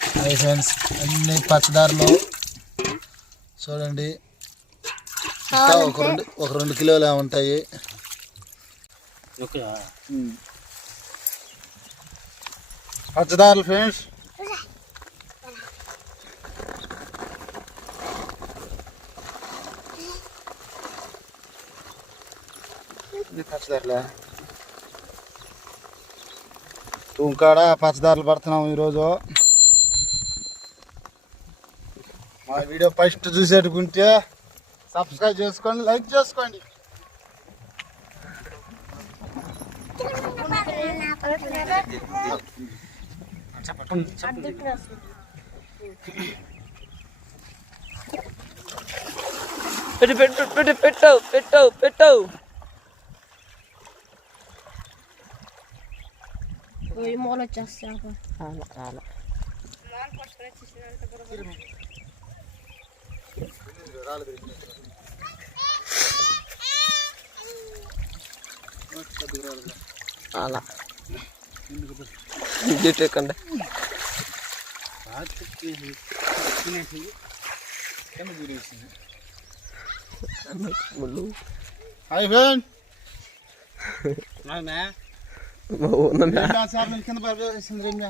Hi friends అన్ని పచ్చదారులు. చూడండి. ఇంకా ఒక రెండు ఒక రెండు కిలోలు ఉంటాయి. పచ్చదారులు ఫ్రెండ్స్. పచ్చదారులే. తుంకాడ పచ్చదారులు పడుతున్నాం ఈరోజు. మా వీడియో ఫస్ట్ చూసేటుకుంటే సబ్స్క్రైబ్ చేసుకోండి లైక్ చేసుకోండి. పెట్టు పెట్టు పెట్టు పెట్టు పెట్టు పెట్టు. పోయి మూల రాల అలా జుట్టు ఎక్కండి ముళ్ళు హాయ్ ఫ్రెండ్ ఉందా సార్ కింద పడిపోయింది రమ్య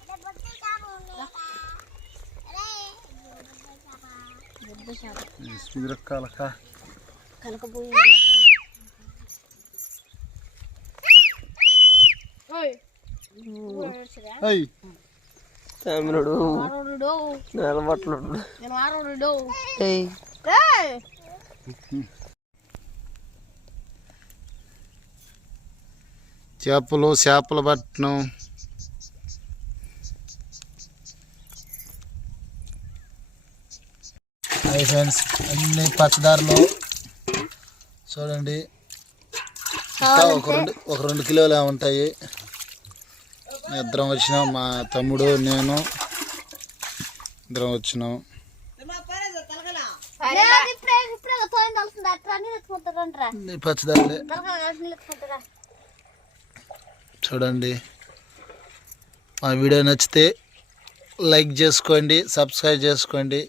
నిలబట్లు చేపలు చేపలు పట్టణం హాయ్ ఫ్రెండ్స్ అన్ని పచ్చదారులు. చూడండి. ఒక రెండు ఒక రెండు కిలోలు ఉంటాయి. ఇద్దరం వచ్చినాం. మా తమ్ముడు నేను ఇద్దరం వచ్చినాం. పచ్చదారులే. చూడండి. మా వీడియో నచ్చితే లైక్ చేసుకోండి సబ్స్క్రైబ్ చేసుకోండి.